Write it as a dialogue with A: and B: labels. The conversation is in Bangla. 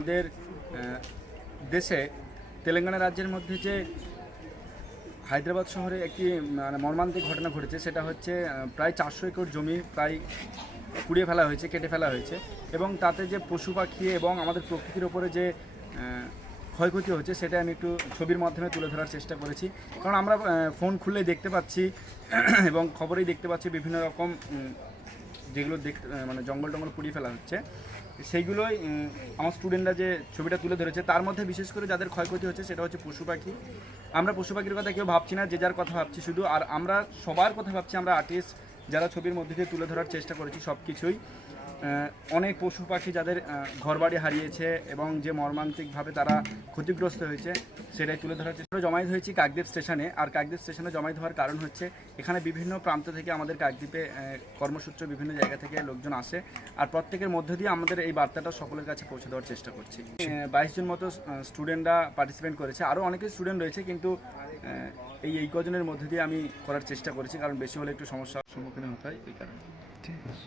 A: আমাদের দেশে তেলেঙ্গানা রাজ্যের মধ্যে যে হায়দ্রাবাদ শহরে একটি মানে মর্মান্তিক ঘটনা ঘটেছে, সেটা হচ্ছে প্রায় চারশো একর জমি প্রায় পুড়িয়ে ফেলা হয়েছে, কেটে ফেলা হয়েছে এবং তাতে যে পশু পাখি এবং আমাদের প্রকৃতির ওপরে যে ক্ষয়ক্ষতি হচ্ছে, সেটা আমি একটু ছবির মাধ্যমে তুলে ধরার চেষ্টা করেছি। কারণ আমরা ফোন খুললে দেখতে পাচ্ছি এবং খবরেই দেখতে পাচ্ছি বিভিন্ন রকম যেগুলো দেখতে মানে জঙ্গল টঙ্গল পুড়িয়ে ফেলা হচ্ছে। সেইগুলোই আমার স্টুডেন্টরা যে ছবিটা তুলে ধরেছে, তার মধ্যে বিশেষ করে যাদের ক্ষয়ক্ষতি হচ্ছে, সেটা হচ্ছে পশু পাখি। আমরা পশু পাখির কথা কেউ ভাবছি না, যে যার কথা ভাবছি শুধু, আর আমরা সবার কথা ভাবছি, আমরা আর্টিস্ট যারা ছবির মধ্যে দিয়ে তুলে ধরার চেষ্টা করেছি সব কিছুই অনেক পশু পাখি যাদের ঘরবাড়ি হারিয়েছে এবং যে মর্মান্তিকভাবে তারা ক্ষতিগ্রস্ত হয়েছে, সেটাই তুলে ধরার চেষ্টা জমায়েত হয়েছি কাকদ্বীপ স্টেশনে, আর কাকদ্বীপ স্টেশনে জমায়েত হওয়ার কারণ হচ্ছে, এখানে বিভিন্ন প্রান্ত থেকে আমাদের কাকদ্বীপে কর্মসূত্র বিভিন্ন জায়গা থেকে লোকজন আসে, আর প্রত্যেকের মধ্য দিয়ে আমাদের এই বার্তাটা সকলের কাছে পৌঁছে দেওয়ার চেষ্টা করছি। বাইশ জন মতো স্টুডেন্টরা পার্টিসিপেট করেছে। আরও অনেকে স্টুডেন্ট রয়েছে, কিন্তু এই এই কজনের মধ্যে দিয়ে আমি করার চেষ্টা করেছি, কারণ বেশি হলে একটু সমস্যার সম্মুখীন হতে হয়, এই কারণে।
B: ঠিক আছে।